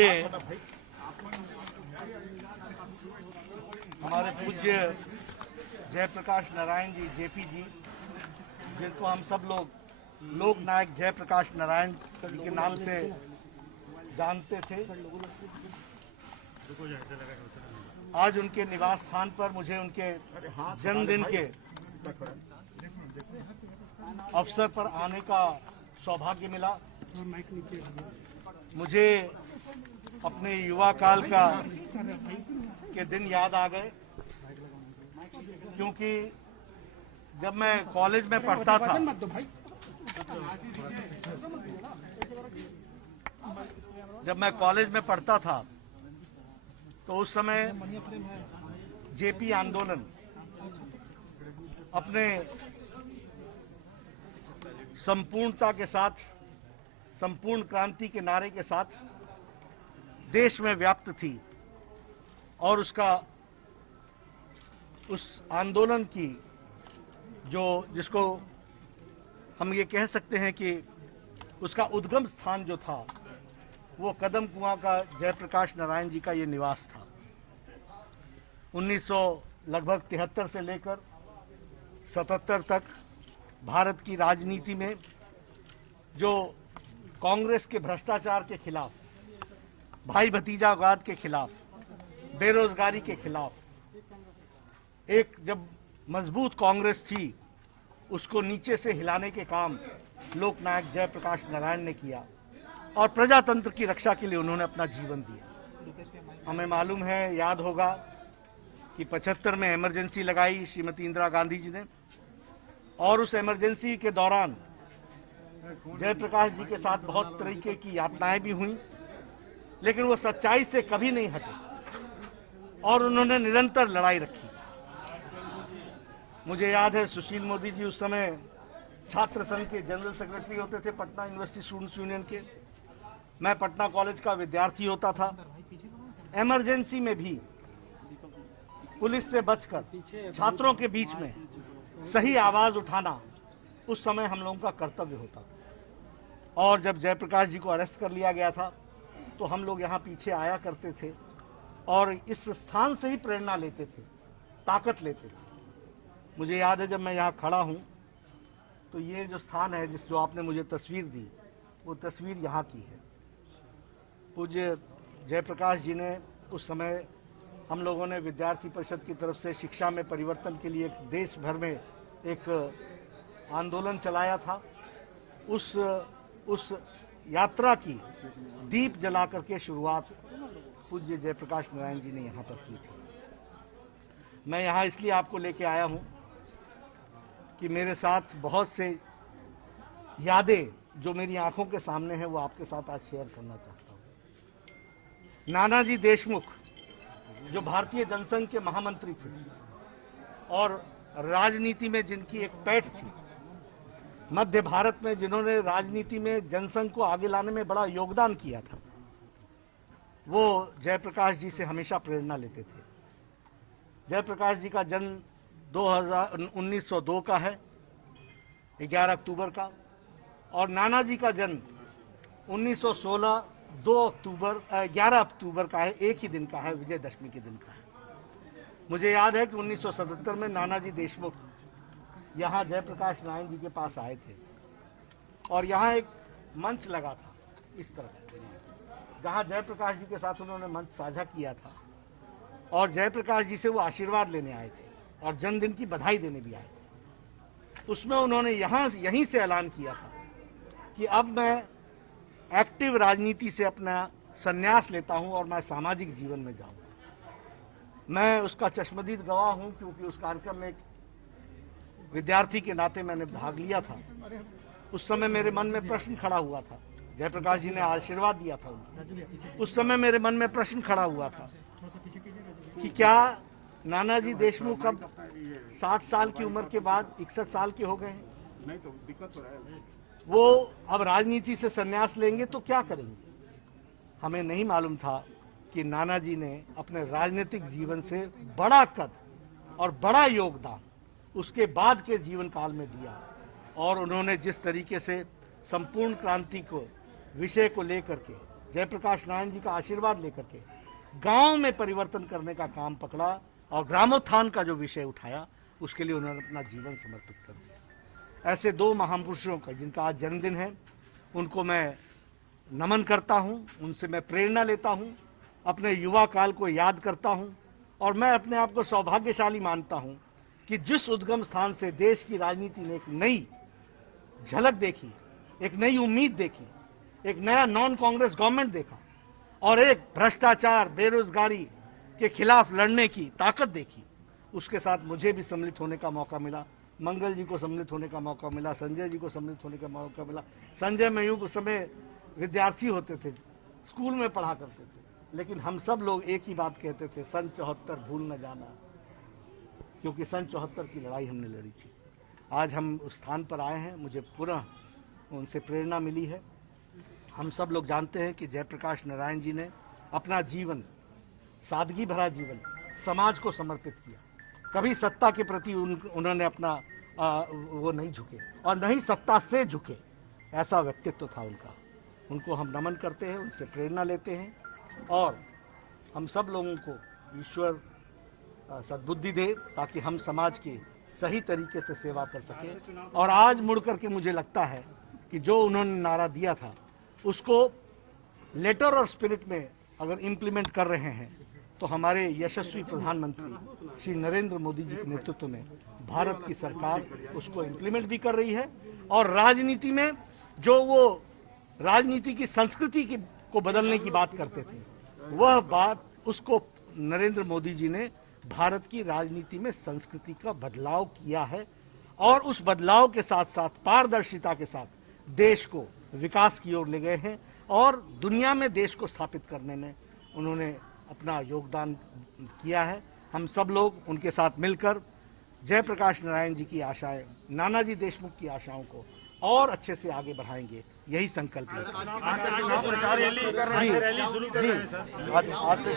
मुझे हमारे पूज्य जयप्रकाश नारायण जी जेपी जी, जिनको हम सब लोग लोक नायक जयप्रकाश नारायण जी के नाम से जानते थे, आज उनके निवास स्थान पर मुझे उनके जन्मदिन के अवसर पर आने का सौभाग्य मिला। मुझे अपने युवा काल के दिन याद आ गए, क्योंकि जब मैं कॉलेज में पढ़ता था तो उस समय जेपी आंदोलन अपने संपूर्णता के साथ, संपूर्ण क्रांति के नारे के साथ देश में व्याप्त थी और उस आंदोलन की जिसको हम ये कह सकते हैं कि उसका उद्गम स्थान जो था वो कदम कुआं का जयप्रकाश नारायण जी का ये निवास था। 1973 से लेकर 77 तक भारत की राजनीति में जो कांग्रेस के भ्रष्टाचार के खिलाफ, भाई भतीजावाद के खिलाफ, बेरोजगारी के खिलाफ एक जब मजबूत कांग्रेस थी, उसको नीचे से हिलाने के काम लोकनायक जयप्रकाश नारायण ने किया और प्रजातंत्र की रक्षा के लिए उन्होंने अपना जीवन दिया। हमें मालूम है, याद होगा कि 75 में इमरजेंसी लगाई श्रीमती इंदिरा गांधी जी ने, और उस इमरजेंसी के दौरान जयप्रकाश जी के साथ बहुत तरीके की यातनाएं भी हुई, लेकिन वो सच्चाई से कभी नहीं हटे और उन्होंने निरंतर लड़ाई रखी। मुझे याद है सुशील मोदी जी उस समय छात्र संघ के जनरल सेक्रेटरी होते थे, पटना यूनिवर्सिटी स्टूडेंट्स यूनियन के। मैं पटना कॉलेज का विद्यार्थी होता था। इमरजेंसी में भी पुलिस से बचकर छात्रों के बीच में सही आवाज उठाना उस समय हम लोगों का कर्तव्य होता था। और जब जयप्रकाश जी को अरेस्ट कर लिया गया था तो हम लोग यहाँ पीछे आया करते थे और इस स्थान से ही प्रेरणा लेते थे, ताकत लेते थे। मुझे याद है जब मैं यहाँ खड़ा हूँ तो ये जो स्थान है, जो आपने मुझे तस्वीर दी, वो तस्वीर यहाँ की है। पूज्य जयप्रकाश जी ने उस समय हम लोगों ने विद्यार्थी परिषद की तरफ से शिक्षा में परिवर्तन के लिए देश भर में एक आंदोलन चलाया था। उस यात्रा की दीप जला करके शुरुआत पूज्य जयप्रकाश नारायण जी ने यहाँ पर की थी। मैं यहाँ इसलिए आपको लेके आया हूँ कि मेरे साथ बहुत से यादें जो मेरी आंखों के सामने हैं वो आपके साथ आज शेयर करना चाहता हूँ। नानाजी देशमुख जो भारतीय जनसंघ के महामंत्री थे और राजनीति में जिनकी एक पैठ थी, मध्य भारत में जिन्होंने राजनीति में जनसंघ को आगे लाने में बड़ा योगदान किया था, वो जयप्रकाश जी से हमेशा प्रेरणा लेते थे। जयप्रकाश जी का जन्म 1902 का है, 11 अक्टूबर का, और नानाजी का जन्म 1916 11 अक्टूबर का है, एक ही दिन का है, विजयदशमी के दिन का है। मुझे याद है कि 1977 में नानाजी देशमुख यहाँ जयप्रकाश नारायण जी के पास आए थे और यहाँ एक मंच लगा था इस तरह, जहाँ जयप्रकाश जी के साथ उन्होंने मंच साझा किया था और जयप्रकाश जी से वो आशीर्वाद लेने आए थे और जन्मदिन की बधाई देने भी आए थे। उसमें उन्होंने यहीं से ऐलान किया था कि अब मैं एक्टिव राजनीति से अपना संन्यास लेता हूं और मैं सामाजिक जीवन में जाऊंगा। मैं उसका चश्मदीद गवाह हूं, क्योंकि उस कार्यक्रम में एक विद्यार्थी के नाते मैंने भाग लिया था। उस समय मेरे मन में प्रश्न खड़ा हुआ था, जयप्रकाश जी ने आशीर्वाद दिया था उनको। उस समय मेरे मन में प्रश्न खड़ा हुआ था कि क्या नानाजी देशमुख अब 60 साल की उम्र के बाद 61 साल के हो गए हैं, नहीं तो दिक्कत हो रहा है, वो अब राजनीति से संन्यास लेंगे तो क्या करेंगे। हमें नहीं मालूम था कि नानाजी ने अपने राजनीतिक जीवन से बड़ा कद और बड़ा योगदान उसके बाद के जीवन काल में दिया और उन्होंने जिस तरीके से संपूर्ण क्रांति को विषय को लेकर के जयप्रकाश नारायण जी का आशीर्वाद लेकर के गांव में परिवर्तन करने का काम पकड़ा और ग्रामोत्थान का जो विषय उठाया उसके लिए उन्होंने अपना जीवन समर्पित कर दिया। ऐसे दो महापुरुषों का जिनका आज जन्मदिन है, उनको मैं नमन करता हूं, उनसे मैं प्रेरणा लेता हूं, अपने युवा काल को याद करता हूं और मैं अपने आप को सौभाग्यशाली मानता हूं कि जिस उद्गम स्थान से देश की राजनीति ने एक नई झलक देखी, एक नई उम्मीद देखी, एक नया नॉन कांग्रेस गवर्नमेंट देखा और एक भ्रष्टाचार बेरोजगारी के खिलाफ लड़ने की ताकत देखी, उसके साथ मुझे भी सम्मिलित होने का मौका मिला। मंगल जी को सम्मिलित होने का मौका मिला, संजय जी को सम्मिलित होने का मौका मिला। संजय मयूं उस समय विद्यार्थी होते थे, स्कूल में पढ़ा करते थे, लेकिन हम सब लोग एक ही बात कहते थे, सन 74 भूल न जाना, क्योंकि सन 74 की लड़ाई हमने लड़ी थी। आज हम उस स्थान पर आए हैं, मुझे पुनः उनसे प्रेरणा मिली है। हम सब लोग जानते हैं कि जयप्रकाश नारायण जी ने अपना जीवन, सादगी भरा जीवन समाज को समर्पित किया। कभी सत्ता के प्रति उन्होंने अपना वो नहीं झुके और नहीं सत्ता से झुके, ऐसा व्यक्तित्व था उनका। उनको हम नमन करते हैं, उनसे प्रेरणा लेते हैं और हम सब लोगों को ईश्वर सद्बुद्धि दे ताकि हम समाज की सही तरीके से सेवा कर सकें। और आज मुड़ करके मुझे लगता है कि जो उन्होंने नारा दिया था उसको लेटर और स्पिरिट में अगर इम्प्लीमेंट कर रहे हैं तो हमारे यशस्वी प्रधानमंत्री श्री नरेंद्र मोदी जी के नेतृत्व में भारत की सरकार उसको इम्प्लीमेंट भी कर रही है। और राजनीति में जो वो राजनीति की संस्कृति को बदलने की बात करते थे, वह बात उसको नरेंद्र मोदी जी ने भारत की राजनीति में संस्कृति का बदलाव किया है और उस बदलाव के साथ साथ पारदर्शिता के साथ देश को विकास की ओर ले गए हैं और दुनिया में देश को स्थापित करने में उन्होंने अपना योगदान किया है। हम सब लोग उनके साथ मिलकर जयप्रकाश नारायण जी की आशाएं, नानाजी देशमुख की आशाओं को और अच्छे से आगे बढ़ाएंगे, यही संकल्प है। आज से